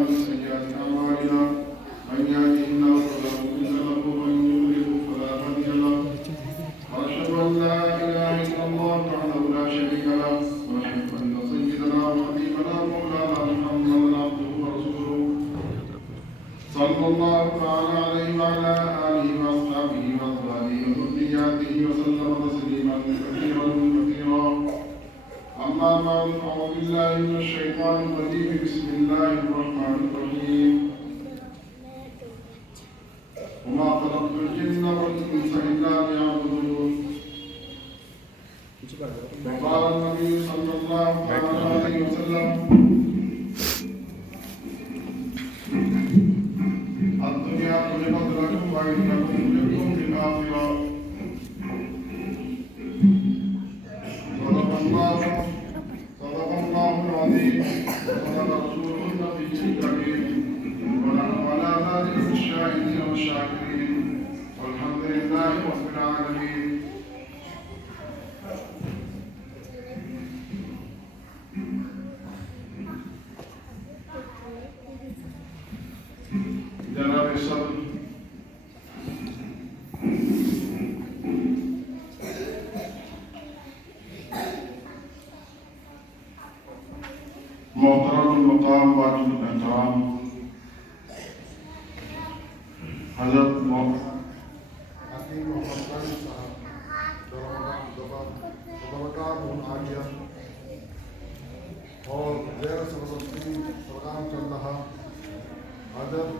من سيئات أعمالنا من يهده الله فلا مضل له ومن يضلل فلا هادي له وأشهد أن لا إله إلا الله وحده لا شريك له وأشهد أن سيدنا وحبيبنا مولانا محمدا عبده ورسوله صلى الله تعالى عليه وعلى آله وأصحابه وأزواجه وذرياته وسلم تسليما كثيرا كثيرا أما بعد أعوذ بالله من الشيطان الرجيم بسم الله الرحمن الرحيم وما خلقت الجن والإنس إلا ليعبدون وقال النبي صلى الله عليه وسلم الدنيا خلقت لكم وإنكم خلقتم في الآخرة صدق الله العظيم وصدق رسوله النبي الكريم ونحن على ذلك من الشاهدين والشاكرين والحمد لله رب العالمين. جناب صدر محترم المقام واجب الاحترام حضرت حکیم محمد غازی صاحب برکات عالیہ اور زیر سرپرستی پروگرام چل رہا حضرت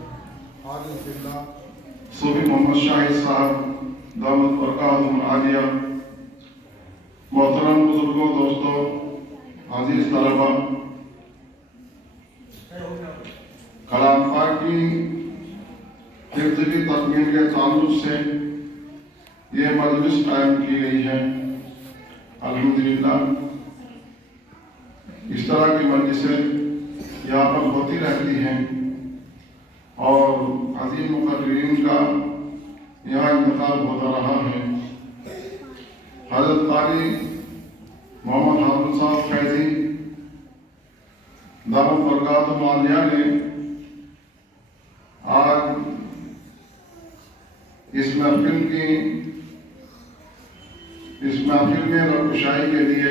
عالم باللہ صوفی محمد شاہد صاحب دامت برکات عالیہ، محترم بزرگوں، دوستوں، عزیز طلبہ، کلام پاک کی حفظ کی تکمیل کے تعلق سے یہ مجلس قائم کی گئی ہے۔ الحمدللہ اس طرح کی مجلسیں یہاں پر ہوتی رہتی ہیں اور عظیم مقررین کا یہاں انتخاب ہوتا رہا ہے۔ حضرت قاری محمد ہارون صاحب فیضی دامت برکات عالیہ نے آج اس محفل میں ربشائی کے لیے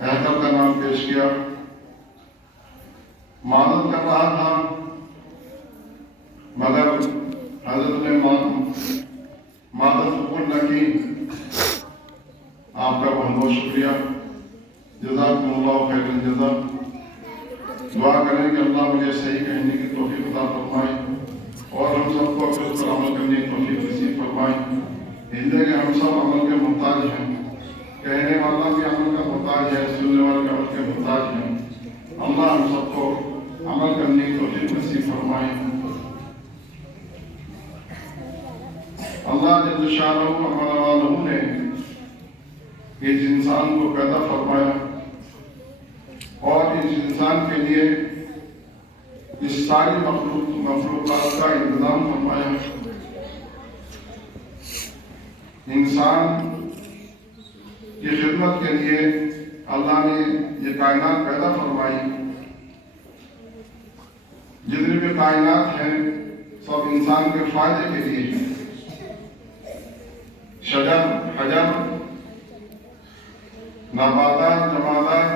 احتر کا نام پیش کیا۔ معذرت کر رہا تھا مگر حضرت نے معذرت قبول نہ کی۔ آپ کا بہت بہت شکریہ، جزاکم اللہ خیر الجزا۔ دعا کریں کہ اللہ مجھے صحیح کہنے کی توفیق عطا فرمائے اور ہم سب کو اپنے پر عمل کرنے کی توفیق نصیب فرمائے۔ کہ ہم سب عمل کے محتاج ہیں، کہنے والا بھی عمل کا محتاج ہے، سننے والے بھی عمل کے محتاج ہیں۔ اللہ ہم سب کو عمل کرنے کی توفیق نصیب فرمائے۔ اللہ جل شانہ نے اس انسان کو پیدا فرمایا اور اس انسان کے لیے اس ساری مخلوقات کا انتظام فرمایا۔ انسان کی خدمت کے لیے اللہ نے یہ کائنات پیدا فرمائی۔ جتنی بھی کائنات ہیں سب انسان کے فائدے کے لیے ہیں۔ شجر، حجر، نباتات، جمادات،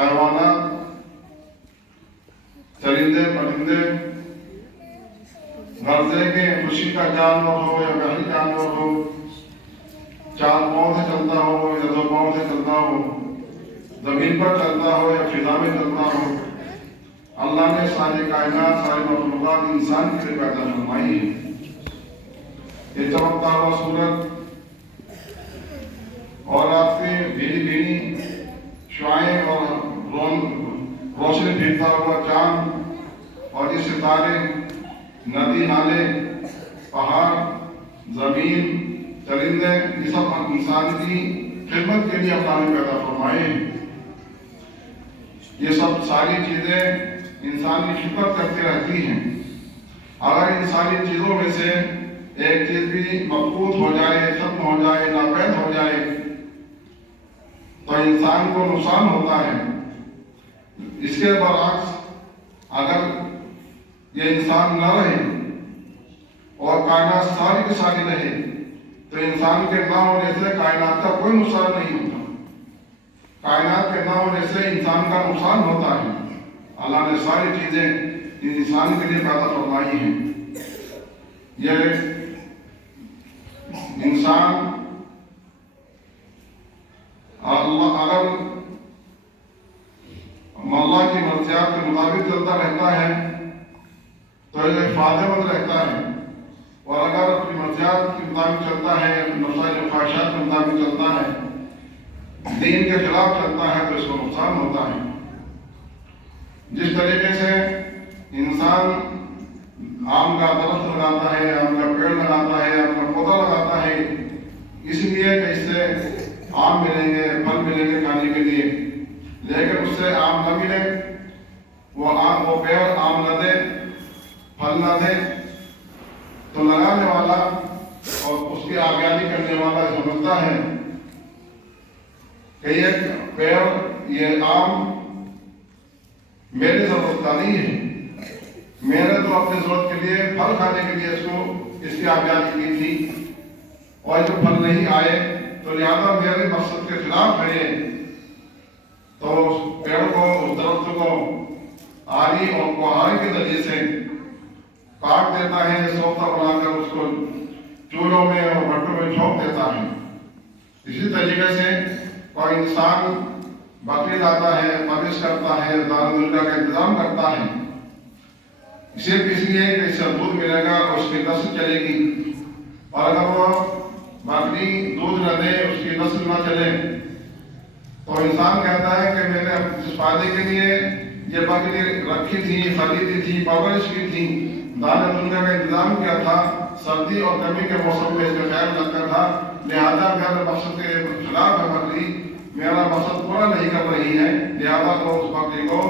حیوانات، چرندے، پرندے، غرضے کے خوشی کا جانور ہو یا بحری جانور ہو، چار پاؤں سے چلتا ہو یا دو پاؤں سے چلتا ہو، زمین پر چلتا ہو یا فضا میں چلتا ہو، اللہ نے ساری کائنات، ساری مخلوقات انسان کے لیے پیدا فرمائی ہے۔ یہ چمکتا ہوا سورج اور رات کی بھیڑی بھیڑی شعاعیں اور روشنی پھیرتا ہوا چاند اور یہ ستارے، ندی، نالے، پہاڑ، زمین، چرندے، یہ سب انسان کی خدمت کے لیے اللہ نے پیدا فرمائے ہیں۔ یہ سب ساری چیزیں انسان کی خدمت کرتی رہتی ہیں۔ اگر ان ساری چیزوں میں سے ایک چیز بھی مفقود ہو جائے، ختم ہو جائے، ناپید ہو جائے تو انسان کو نقصان ہوتا ہے۔ اس کے برعکس اگر یہ انسان نہ رہے اور کائنات ساری کی ساری رہے تو انسان کے نہ ہونے سے کائنات کا کوئی نقصان نہیں ہوتا. کائنات کے نہ ہونے سے انسان کا نقصان ہوتا ہے. اللہ نے ساری چیزیں انسان کے لیے پیدا فرمائی ہیں. یہ انسان اگر اللہ کی مرضیات کے مطابق چلتا رہتا ہے تو یہ فائدہ مند رہتا ہے، اور اگر اپنی مرضیات کے مطابق چلتا ہے، نفسانی خواہشات کے مطابق چلتا ہے، دین کے خلاف چلتا ہے تو اس کو نقصان ہوتا ہے. جس طریقے سے انسان آم کا درخت لگاتا ہے، آم کا پیڑ لگاتا ہے، آم کا پودا لگاتا ہے اس لیے کہ اس سے آم ملیں گے، پھل ملیں گے کھانے کے لیے، لیکن اس سے آم نہ ملے، وہ پیڑ آم نہ دے، پھل نہ دے، تو لگانے والا اور اس کی آگیانی کرنے والا سمجھتا ہے کہ یہ پیڑ، یہ آم میری ضرورت کا نہیں ہے، میں نے تو اپنی ضرورت کے لیے پھل کھانے کے لیے اس کی آگیانی کی تھی، اور جو پھل نہیں آئے تو لہٰذا میرے مقصد کے خلاف ہے یہ، تو اس پیڑ کو، اس درخت کو آری اور کوہاری کے ذریعے سے کاٹ دیتا ہے، سوتا بنا کر اس کو چولہوں میں اور بھٹوں میں جھونک دیتا ہے. اسی طریقے سے کوئی انسان بکری لاتا ہے، پرورش کرتا ہے، دار الدنیا کا انتظام کرتا ہے، صرف اس لیے کہ اس سے دودھ ملے گا اور اس کی نسل چلے گی، اور اگر وہ بکری دودھ نہ دے، اس کی نسل نہ چلے تو انسان کہتا ہے کہ میں نے اس فائدے کے لیے یہ بکری رکھی تھی، خریدی تھی، پرورش کی تھی، دار الدنیا کا انتظام کیا تھا، سردی اور گرمی کے موسم میں اس کا خیال رکھا تھا، لہذا میرے مقصد کے خلاف ہے بکری، میرا مقصد پورا نہیں کر رہی ہے، لہذا وہ اس بکری کو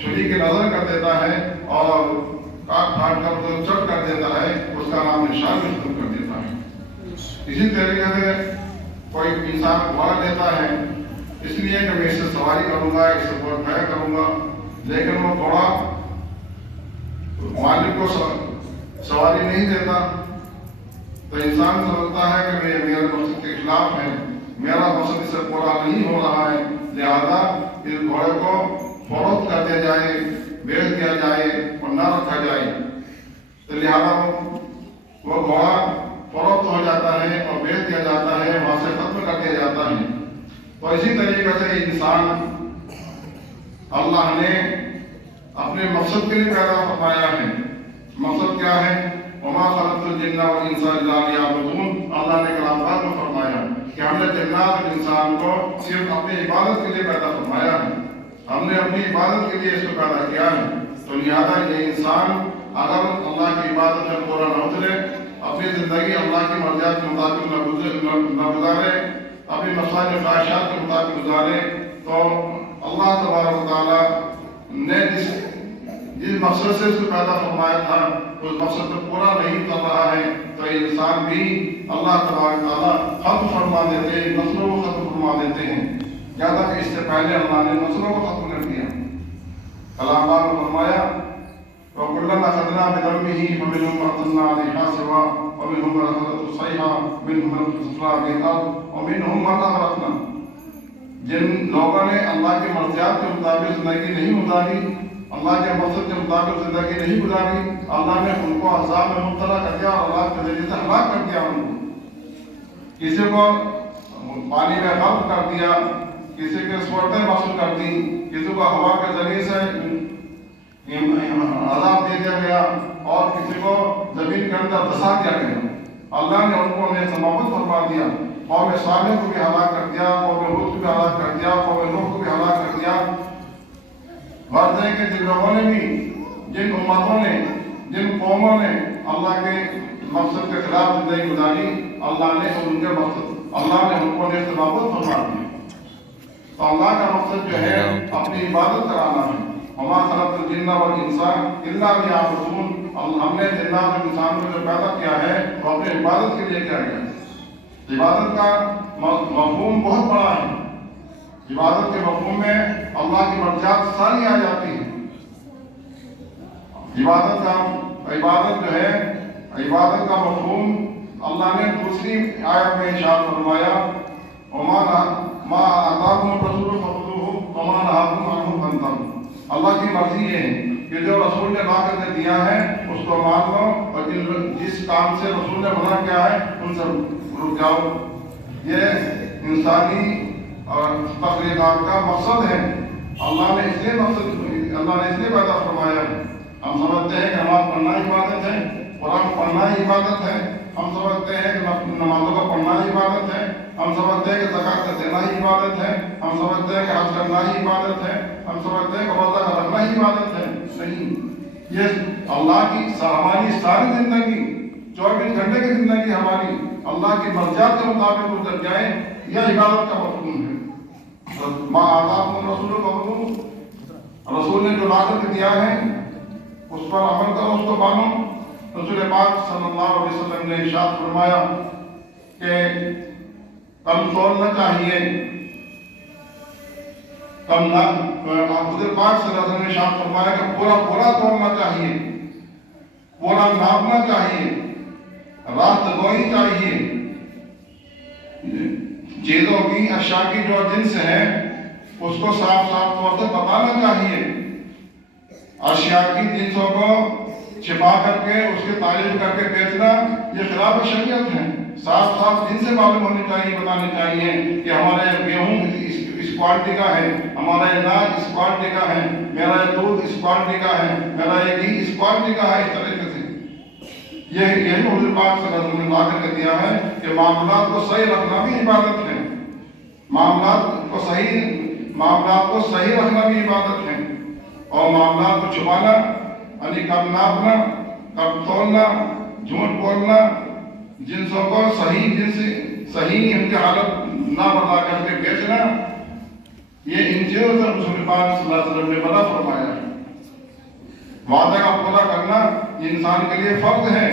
چھری کی نظر کر دیتا ہے اور کاٹ پھاٹ کر چٹ کر دیتا ہے، اس کا نام نشان بھی ختم کر دیتا ہے. اسی طریقے سے کوئی انسان گھوڑا لیتا ہے اس لیے کہ میں اس سے سواری کروں گا، اس سے بہت طے کروں گا، لیکن وہ گھوڑا مالک کو سواری نہیں دیتا تو انسان سمجھتا ہے کہ میرے مقصد کے خلاف ہے، میرا مقصد اس سے پورا نہیں ہو رہا ہے، لہذا اس گھوڑے کو فروخت کر دیا جائے، بیچ دیا جائے اور نہ رکھا جائے. تو لہذا وہ گھوڑا فروخت ہو جاتا ہے اور بیچ دیا جاتا ہے، وہاں سے ختم کر دیا جاتا ہے. تو اسی طریقے سے انسان اللہ نے اپنے مقصد کے لیے پیدا فرمایا ہے. مقصد کیا ہے؟ وما خلقت الجن والانس الا ليعبدون. اللہ نے کلام پاک میں فرمایا کہ ہم نے جنات اور انسان کو صرف اپنی عبادت کے لیے پیدا فرمایا ہے، ہم نے اپنی عبادت کے لیے اس کو پیدا کیا ہے. تو لہٰذا یہ انسان اگر اللہ کی عبادت میں پورا نہ اترے، اپنی زندگی اللہ کی مرضیات کے مطابق نہ گزارے، اپنی نفسانی خواہشات کے مطابق گزارے، تو اللہ تبارک و تعالیٰ نے جس مقصد سے اس کو پیدا فرمایا تھا اس مقصد کو پورا نہیں کر رہا ہے، تو انسان بھی اللہ تبارک و تعالیٰ ختم فرما دیتے ہیں، نسلوں کو ختم فرما دیتے ہیں. زیادہ کہ اس سے پہلے اللہ نے نسلوں کو ختم کر دیا. کلام پاک میں فرمایا وَكُلًّا أَخَذْنَا بِذَنبِهِ فَمِنْهُمْ مَنْ أَرْسَلْنَا عَلَيْهِ حَاصِبًا وَمِنْهُمْ مَنْ أَخَذَتْهُ الصَّيْحَةُ وَمِنْهُمْ مَنْ خَسَفْنَا بِهِ الْأَرْضَ وَمِنْهُمْ مَنْ أَغْرَقْنَا. جن لوگوں نے اللہ کے مرضیات کے مطابق زندگی نہیں گزاری، اللہ کے مقصد کے مطابق زندگی نہیں گزاری، اللہ نے ان کو عذاب میں مبتلا کر دیا اور اللہ کے ذریعے سے ہلاک کر دیا. ان کو کسی کو پانی میں غرق کر دیا، کسی کے صورتیں معصوم کر دی، کسی کو ہوا کے ذریعے سے عذاب دے دیا گیا، اور کسی کو زمین کے اندر دھسا دیا گیا. اللہ نے ان کو سماوت فرما دیا. قوم صالح کو بھی ہلاک کر دیا، قوم لوط کو بھی ہلاک کر دیا، قوم نوح کو بھی ہلاک کر دیا. غرض ہے کہ جن لوگوں نے بھی، جن امتوں نے، جن قوموں نے اللہ کے مقصد کے خلاف زندگی گزاری، اللہ نے ان کے مقصد، اللہ نے ان کو سماوت فرما دیا. تو اللہ کا مقصد جو ہے اپنی عبادت کرانا ہے. وما خلقت الجن والانس الا ليعبدون. ہم نے جنات اور انسان کو جو پیدا کیا ہے وہ اپنی عبادت کے لیے کیا گیا. عبادت کا مفہوم بہت بڑا ہے. عبادت کے مفہوم میں اللہ کی مرضیات ساری آ جاتی ہیں۔ عبادت جو ہے، عبادت کا مفہوم اللہ نے دوسری آیت میں ارشاد فرمایا، ما آتاکم الرسول فخذوہ وما نہاکم عنہ فانتہوا۔ اللہ کی مرضی یہ ہے کہ جو رسول نے لا کر کے دیا ہے اس کو مان لو، اور جس کام سے رسول نے منع کیا ہے ان سے رک جاؤ۔ یہ انسانی اور تخلیقات کا مقصد ہے۔ اللہ نے اس لیے پیدا فرمایا ہے۔ ہم سمجھتے ہیں کہ نماز پڑھنا عبادت ہے، قرآن پڑھنا عبادت ہے، ہم سمجھتے ہیں کہ نمازوں کا پڑھنا عبادت ہے، ہم سمجھتے ہیں کہ زکوٰۃ دینا ہی عبادت ہے، ہم سمجھتے ہیں کہ حج کرنا ہی عبادت ہے، ہم سمجھتے ہیں کہ روزہ کا رکھنا ہی عبادت ہے۔ نہیں، یہ اللہ کی ہماری ساری زندگی، 24 گھنٹے کی زندگی ہماری اللہ کی مرضیات کے مطابق گزر جائے، یہ عبادت کا مفہوم ہے۔ ما آتاکم الرسول فخذوہ، رسول نے جو لا کر کے دیا ہے اس پر عمل کرو، اس کو مانو۔ رسول پاک صلی اللہ علیہ وسلم نے ارشاد فرمایا کہ کم توڑنا چاہیے، کم نہ، رسول پاک صلی اللہ علیہ وسلم نے ارشاد فرمایا کہ پورا توڑنا چاہیے، پورا ناپنا چاہیے، راست گوئی چاہیے۔ چیزوں کی، اشیاء کی جو جنس ہے اس کو صاف طور سے بتانا چاہیے۔ اشیاء کی جنسوں کو چھپا کر کے اس کی تعریف کر کے بیچنا یہ خلاف شریعت ہے۔ صاف جن سے معلوم ہونی چاہیے، بتانے چاہیے کہ ہمارا گیہوں اس کوالٹی کا ہے، ہمارا اناج اس کوالٹی کا ہے، میرا دودھ اس کوالٹی کا ہے، میرا گھی اس کوالٹی کا ہے۔ اس طریقے سے یہی حضور پاک صلی اللہ علیہ وسلم نے لا کر کے دیا ہے کہ معاملات کو صحیح رکھنا بھی عبادت ہے، معاملات کو صحیح رکھنا بھی عبادت ہے، اور معاملات کو چھپانا یعنی کم ناپنا، کم تولنا، جھوٹ بولنا، جنسوں کو صحیح ان کی حالت نہ بتا کر کے بیچنا، یہ ان چیزوں سے رسول پاک صلی اللہ علیہ وسلم نے منع فرمایا ہے۔ وعدہ کا پورا کرنا یہ انسان کے لیے فرض ہے،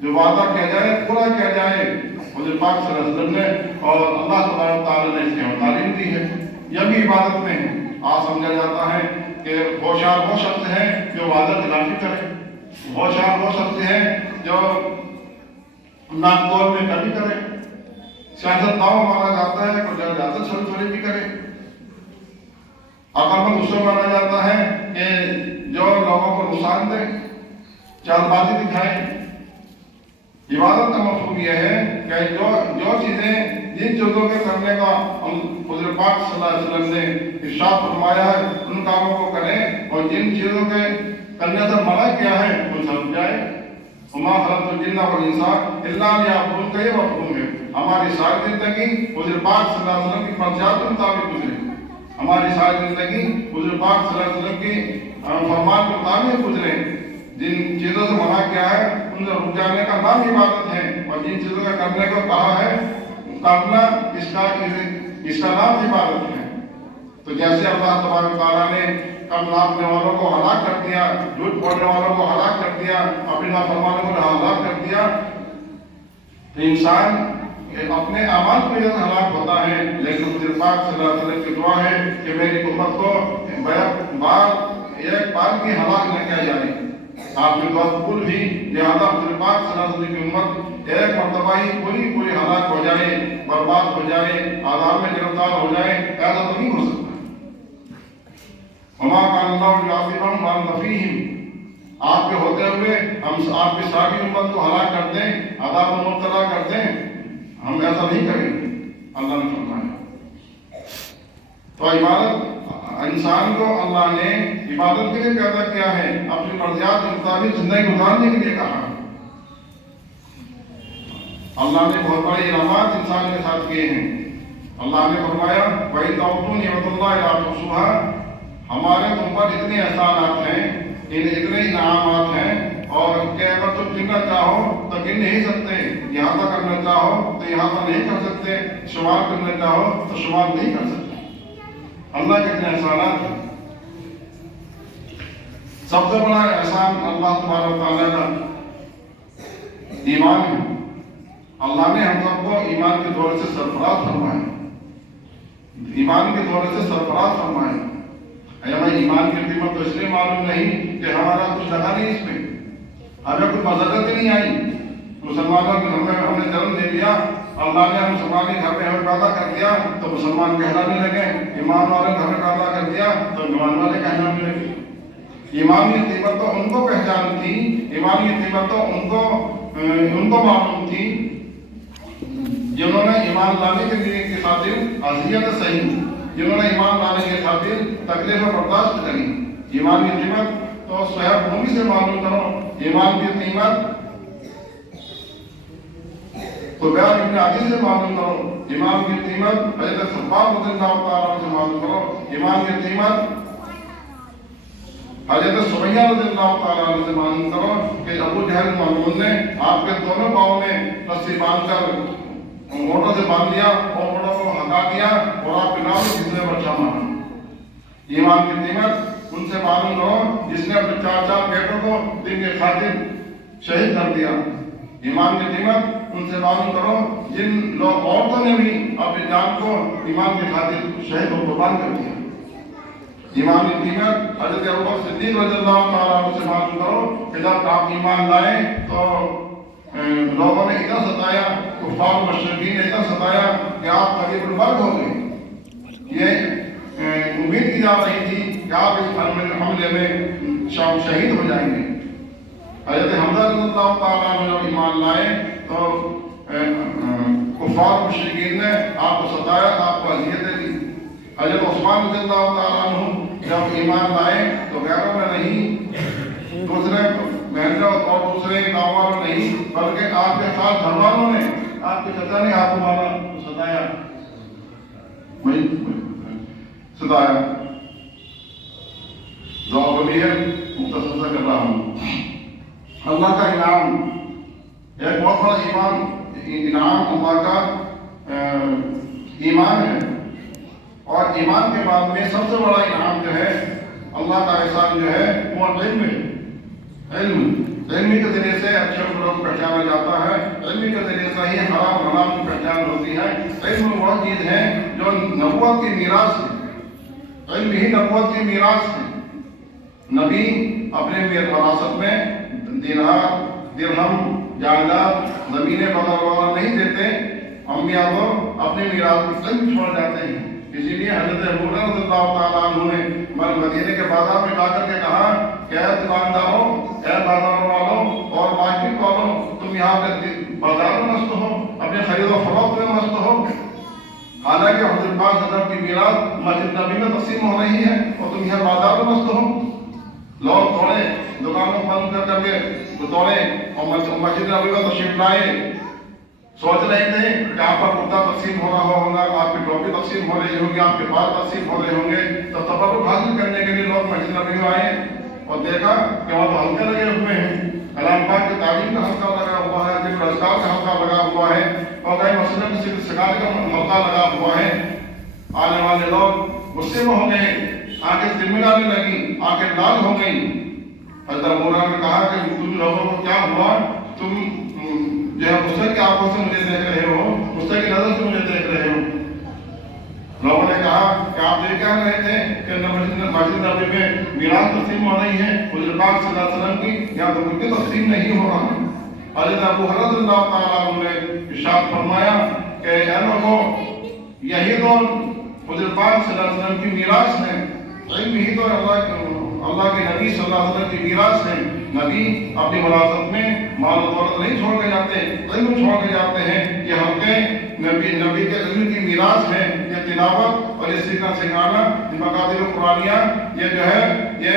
جو وعدہ کیا جائے پورا کیا جائے۔ حضور پاک صلی اللہ علیہ وسلم نے اور اللہ تبارک و تعالیٰ نے اس کی تعلیم دی ہے۔ یہ بھی عبادت میں آج سمجھا جاتا ہے کہ ہوشیار وہ شخص ہے جو وعدہ خلافی کرے، ہوشیار وہ شخص ہے جو ناک توڑ میں کبھی کرے، سیاست داؤ مانا جاتا ہے کہ جلسہ چھوڑی بھی کرے، عقل مند اس کو مانا جاتا ہے کہ جو لوگوں کو نقصان دے، چال بازی دکھائے۔ عبادت کا مفہوم یہ ہے کہ جو چیزیں، جن چیزوں کے کرنے کا حضور پاک صلی اللہ علیہ وسلم نے ارشاد فرمایا ہے ان کاموں کو کریں، اور جن چیزوں کے کرنے سے منع کیا ہے ان سے رک جائے۔ وما خلقت الجن والانس الا لیعبدون کا یہ مفہوم ہے۔ ہماری ساری زندگی حضور پاک صلی اللہ علیہ وسلم کی مرضیات کے مطابق گزرے، ہماری ساری زندگی حضور پاک صلی اللہ علیہ وسلم کی فرمان کے مطابق گزرے۔ جن چیزوں سے منع کیا ہے ان سے رک جانے کا نام عبادت ہے، اور جن چیزوں کا کرنے کو کہا ہے کرنا اس کا نام عبادت ہے۔ تو جیسے اللہ تبارک و تعالیٰ نے کم ناپنے والوں کو ہلاک کر دیا، جھوٹ بولنے والوں کو ہلاک کر دیا، اپنے نافرمانوں کو ہلاک کر دیا، تو انسان اپنے اعمال کی وجہ سے ہلاک ہوتا ہے۔ لیکن حضور پاک صلی اللہ علیہ وسلم کی دعا ہے کہ میری امت کو ایک بار کی ہلاک نہ کیا جائے۔ آپ کی دعا قبول بھی، لہذا حضور پاک صلی اللہ علیہ وسلم کی امت ایک مرتبہ ہی پوری ہلاک ہو جائے، برباد ہو جائے، عذاب میں گرفتار ہو جائے، ایسا تو نہیں ہو سکتا۔ وما كان الله ليعذبهم وأنت فيهم، آپ کے ہوتے ہوئے ہم آپ کی ساری امت کو ہلاک کر دیں، عذاب میں مبتلا کر دیں، ہم ایسا نہیں کریں گے، اللہ نے فرمایا۔ تو عبادت انسان کو اللہ نے عبادت کے لیے پیدا کیا ہے، اپنی مرضیات کے مطابق زندگی گزارنے کے لیے کہا۔ اللہ نے بہت بڑے انعامات انسان کے ساتھ کیے ہیں۔ اللہ نے فرمایا وَإِذْ تَعُدُّوا نِعْمَتَ اللَّهِ لَا تُحْصُوهَا، ہمارے تم پر اتنے احسانات ہیں، اتنے انعامات ہیں، اور کہ اگر تم گننا چاہو تو گن نہیں سکتے، یہاں تک کرنا چاہو تو یہاں تک نہیں کر سکتے، شمار کرنا چاہو تو شمار نہیں کر سکتے۔ اللہ کے اتنے احسانات ہیں۔ سب سے بڑا احسان اللہ تبارک و تعالیٰ کا ایمان ہے۔ اللہ نے ہم سب کو ایمان کے دور سے سرفراز فرمایا۔ ایمان کے دولت سے سرفراز فرمائے. ہمیں ایمان کی قیمت تو اس لیے معلوم نہیں کہ ہمارا کچھ لگا نہیں اس میں، ہمیں کچھ مذرت ہی نہیں آئی. مسلمانوں کے گھر میں ہم نے جنم دے دیا، اللہ نے ہم مسلمان کے گھر میں ہمیں پیدا کر دیا تو مسلمان کہلانے لگے. ایمان والے گھر میں پیدا کر دیا تو ایمان والے کہلانے لگے. ایمان کی قیمت تو ان کو پہچان تھی، ایمان کی قیمت تو ان کو معلوم تھی جنہوں نے ایمان لانے کے لیے کی خاطر اذیت صحیح، جنہوں نے ایمان لانے کی خاطر تکلیف برداشت کری. ایمان کی قیمت تو صحیح بھومی سے معلوم کرو. ایمان کی قیمت تو بیان ابن عدی سے معلوم کرو. ایمان کی قیمت حضرت خباب رضی اللہ تعالیٰ سے معلوم کرو. ایمان کی قیمت حضرت سمیہ رضی اللہ تعالیٰ سے معلوم کرو کہ ابو جہل ملعون نے آپ کے دونوں پاؤں میں رسی باندھ کر موٹر سے باندھ دیا اور موٹر کو ہٹا دیا اور آپ کے نام سے جس نے بچہ مارا. ایمان کی قیمت ان سے معلوم کرو جس نے اپنے 4 بیٹوں کو دین کی خاطر شہید کر دیا. ایمان کی قیمت ان سے معلوم کرو جن لوگ عورتوں نے بھی اپنی جان کو ایمان کی خاطر شہید اور قربان کر دیا. ایمان کی قیمت حضرت ابوبکر صدیق رضی اللہ تعالیٰ عنہ سے معلوم کرو کہ جب آپ ایمان لائے تو لوگوں نے اتنا ستایا، کفار مشرکین نے اتنا ستایا کہ آپ قریب المرگ ہو گئے. یہ امید کی جا رہی تھی کہ آپ اس حملے میں شہید ہو جائیں گے. حضرت حمزہ رضی اللہ تعالیٰ عنہ جب ایمان لائے تو کفار مشرکین نے آپ کو ستایا، آپ کو اذیتیں دی. حضرت عثمان رضی اللہ تعالیٰ عنہ جب ایمان لائے تو غیروں میں نہیں، دوسرے بہنوں اور دوسرے گاؤں والوں نہیں، بلکہ آپ کے خاص گھر والوں نے، آپ کے چچا نے آپ کو مارا، ستایا. دعا کے لیے مختصر کر رہا ہوں. اللہ کا انعام ایک بہت بڑا انعام اللہ کا ایمان ہے. اور ایمان کے بعد میں سب سے بڑا انعام جو ہے اللہ کا احسان جو ہے وہ علم ہے. علم کے ذریعے سے اچھے بروں کو پہچانا جاتا ہے. علم کے ذریعے سے ہی حرام حلال کی پہچان ہوتی ہے. علم وہ چیز ہے جو نبوت کی میراث ہے. علم ہی نبوت کی میراث ہے. نبی اپنے وراثت میں دینار، درہم، جائیداد، زمینیں وغیرہ نہیں دیتے. انبیاء تو اپنے میراث میں علم چھوڑ جاتے ہیں. اسی لیے حضرت ابو ہریرہ رضی اللہ تعالیٰ عنہ نے مدینے کے بازار میں جا کر کے کہا کہ اے دکانداروں، اے بازار والوں اور مارکیٹ والوں، تم یہاں کے بازار میں مست ہو، اپنے خرید و فروخت میں مست ہو. حالانکہ حضرت پاک حضرت کی میراث مسجد نبی میں تقسیم ہو رہی ہے اور تم یہاں بازار میں مست ہو. لوگ توڑے، دکانوں بند کر کے توڑے اور مسجد نبی میں تشریف لائے. سوچ رہے تھے کہ آپ کا کرتا تقسیم ہو رہا ہوگا، آپ کی ٹوپی تقسیم ہو رہی ہوگی، آپ کے بال تقسیم ہو رہے ہوں گے. تو تبرک حاصل کرنے کے لیے لوگ مسجد نبی میں آئے اور دیکھا کہ وہاں تو حلقے لگے ہوئے ہیں. کلام پاک کی تعلیم کا حلقہ لگا ہوا ہے، ذکر اذکار کا حلقہ لگا ہوا ہے اور کئی مسئلے کی سکھانے کا حلقہ لگا ہوا ہے. آنے والے لوگ غصے میں ہو گئے، آنکھیں تلملانے لگی، آنکھیں لال ہو گئی. حضرت ابو ہریرہ نے کہا کہ تم لوگوں کو کیا ہوا؟ تم جو ہے غصے کی آنکھوں سے مجھے دیکھ رہے ہو، غصے کی نظر سے مجھے دیکھ رہے ہو. لوگوں نے کہا کہ آپ یہ کہہ رہے تھے کہ مسجد نبی میں میراث تقسیم ہو رہی ہے، حضور پاک صلی اللہ علیہ وسلم کی یہاں تو مجھے تقسیم نہیں ہو رہا. حضرت ابو ہریرہ رضی اللہ تعالیٰ عنہ نے ارشاد فرمایا کہ اے لوگوں، یہی تو حضور پاک صلی اللہ علیہ وسلم کی میراث ہے. علم ہی تو اللہ کے نبی صلی اللہ علیہ وسلم کی میراث ہے. نبی اپنی وراثت میں مال و دولت نہیں چھوڑ کے جاتے، علم چھوڑ کے جاتے ہیں. یہ حلقے نبی کے علم کی میراث ہے. یہ تلاوت اور یہ سیکھنا سکھانا، مقاصد قرآنیہ، یہ جو ہے یہ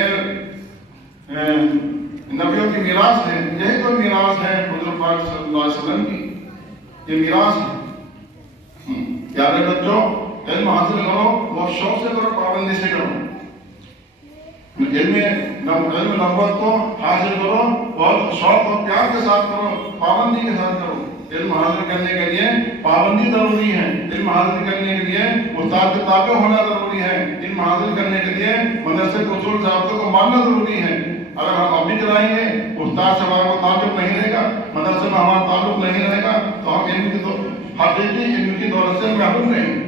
نبیوں کی میراث ہے. یہی تو میراث ہے حضور پاک صلی اللہ علیہ وسلم کی. یہ میراث ہے. پیارے بچوں، علم حاصل کرو، وہ شوق سے کرو، پابندی سے کرو. علم نبوت کو حاصل کرو اور شوق اور پیار کے ساتھ کرو، پابندی کے ساتھ کرو. علم حاصل کرنے کے لیے پابندی ضروری ہے. علم حاصل کرنے کے لیے استاد کے تابع ہونا ضروری ہے. علم حاصل کرنے کے لیے مدرسے کے اصول ضابطوں کو ماننا ضروری ہے. اگر ہم ابھی چلائیں گے، استاد سے ہمارا تعلق نہیں رہے گا، مدرسے میں ہمارا تعلق نہیں رہے گا، تو ہم حقیقی علم کی دولت سے محروم رہیں گے.